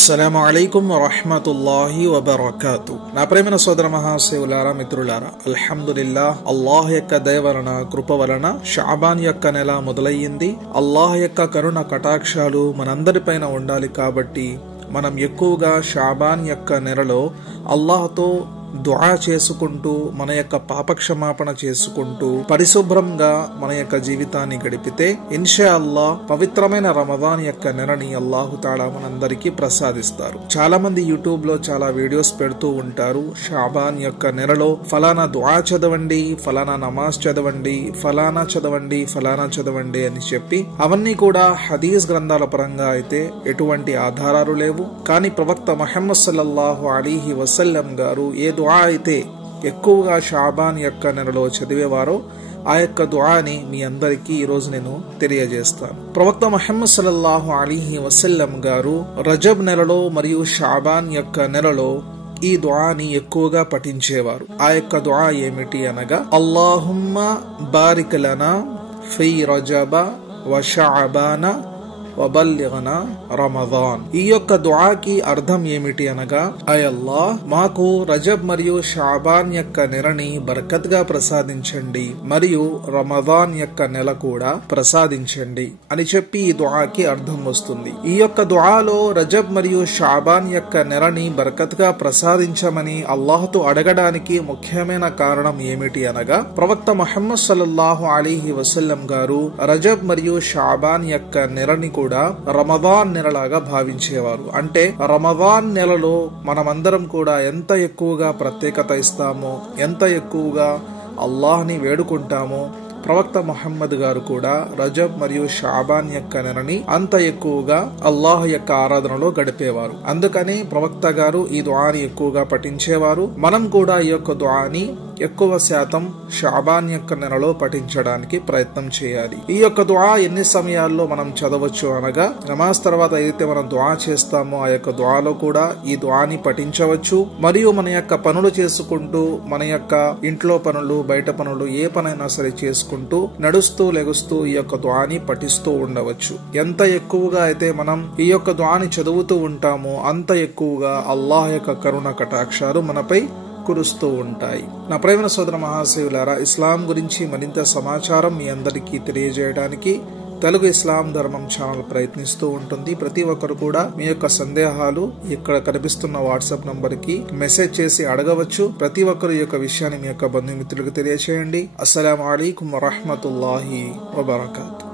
అస్సలాము అలైకుం వరహ్మతుల్లాహి వబరకాతు. నా ప్రేమైన సోదర మహాశివులారా, మిత్రులారా, అల్హమ్దులిల్లాహ్, అల్లాహ్ యొక్క దయ వలన, కృప వలన షాబాన్ యొక్క నెల మొదలయ్యింది. అల్లాహ్ యొక్క కరుణ కటాక్షాలు మనందరిపైన ఉండాలి. కాబట్టి మనం ఎక్కువగా షాబాన్ యొక్క నెలలో అల్లాహ్తో దుఆ చేసుకుంటూ, మన యొక్క పాపక్షమాపణ చేసుకుంటూ, పరిశుభ్రంగా మన యొక్క జీవితాన్ని గడిపితే ఇన్షా అల్లాహ్ పవిత్రమైన రమదాన్ యొక్క నెలని అల్లాహు తాలా మనందరికీ ప్రసాదిస్తారు. చాలా మంది యూట్యూబ్ లో చాలా వీడియోస్ పెడుతూ ఉంటారు. షాబాన్ యొక్క నెలలో ఫలానా దుఆ చదవండి, ఫలానా నమాజ్ చదవండి, ఫలానా చదవండి, ఫలానా చదవండి అని చెప్పి, అవన్నీ కూడా హదీస్ గ్రంథాల పరంగా అయితే ఎటువంటి ఆధారాలు లేవు. కానీ ప్రవక్త ముహమ్మద్ సల్లల్లాహు అలైహి వసల్లం గారు ఏ దుఆ అయితే ఎక్కువగా షాబాన్ యొక్క నెలలో చదివేవారో ఆ యొక్క దుఆని మీ అందరికీ ఈ రోజు నేను తెలియజేస్తాను. ప్రవక్త ముహమ్మద్ సల్లల్లాహు అలైహి వసల్లం గారు రజబ్ నెలలో మరియు షాబాన్ యొక్క నెలలో ఈ దుఆని ఎక్కువగా పఠించేవారు. ఆ యొక్క దుఆ ఏమిటి అనగా, అల్లాహుమ్మా బారిక్ లనా ఫీ రజబ వ షఅబాన వబల్లిగ్నా రమదాన్. ఈ యొక్క దుఆకి అర్థం ఏమిటి అనగా, ఐ అల్లాహ్, మాకు రజబ్ మరియు షాబాన్ యొక్క నెలని బరకత్ గా ప్రసాదించండి మరియు రమదాన్ యొక్క నెల కూడా ప్రసాదించండి అని చెప్పి ఈ దుఆకి అర్థం వస్తుంది. ఈ యొక్క దుఆలో రజబ్ మరియు షాబాన్ యొక్క నెలని బరకత్ గా ప్రసాదించమని అల్లాహ్తో అడగడానికి ముఖ్యమైన కారణం ఏమిటి అనగా, ప్రవక్త ముహమ్మద్ సల్లల్లాహు అలైహి వసల్లం గారు రజబ్ మరియు షాబాన్ యొక్క నెలని కూడా రమదాన్ నెలలాగా భావించేవారు. అంటే రమదాన్ నెలలో మనమందరం కూడా ఎంత ఎక్కువగా ప్రత్యేకత ఇస్తామో, ఎంత ఎక్కువగా అల్లాహ్ని వేడుకుంటామో, ప్రవక్త ముహమ్మద్ గారు కూడా రజబ్ మరియు షాబాన్ యొక్క నెలని అంత ఎక్కువగా అల్లాహ్ యొక్క ఆరాధనలో గడిపేవారు. అందుకని ప్రవక్త గారు ఈ దుఆని ఎక్కువగా పఠించేవారు. మనం కూడా ఈ యొక్క దుఆని ఎక్కువ శాతం షాబాన్ యొక్క నెలలో పఠించడానికి ప్రయత్నం చేయాలి. ఈ యొక్క దుఆ ఎన్ని సమయాల్లో మనం చదవచ్చు అనగా, నమాజ్ తర్వాత ఏదైతే మనం దుఆ చేస్తామో ఆ యొక్క దుఆలో కూడా ఈ దుఆని పఠించవచ్చు. మరియు మన యొక్క పనులు చేసుకుంటూ, మన యొక్క ఇంట్లో పనులు, బయట పనులు, ఏ పనైనా సరే చేసుకుంటూ, నడుస్తూ లెగుస్తూ ఈ యొక్క దుఆని పఠిస్తూ ఉండవచ్చు. ఎంత ఎక్కువగా అయితే మనం ఈ యొక్క దుఆని చదువుతూ ఉంటామో అంత ఎక్కువగా అల్లాహ్ యొక్క కరుణ కటాక్షాలు మనపై కురుస్తూ ఉంటాయి. నా ప్రేమ సోదర మహాశివులారా, ఇస్లాం గురించి మరింత సమాచారం మీ అందరికీ తెలియజేయడానికి తెలుగు ఇస్లాం ధర్మం ఛానల్ ప్రయత్నిస్తూ ఉంటుంది. ప్రతి ఒక్కరు కూడా మీ యొక్క సందేహాలు ఇక్కడ కనిపిస్తున్న వాట్సాప్ నంబర్ కి మెసేజ్ చేసి అడగవచ్చు. ప్రతి ఒక్కరు ఈ యొక్క విషయాన్ని మీ యొక్క బంధుమిత్రులకు తెలియజేయండి. అస్సలాము అలైకుం వరహ్మతుల్లాహి వబరకాతు.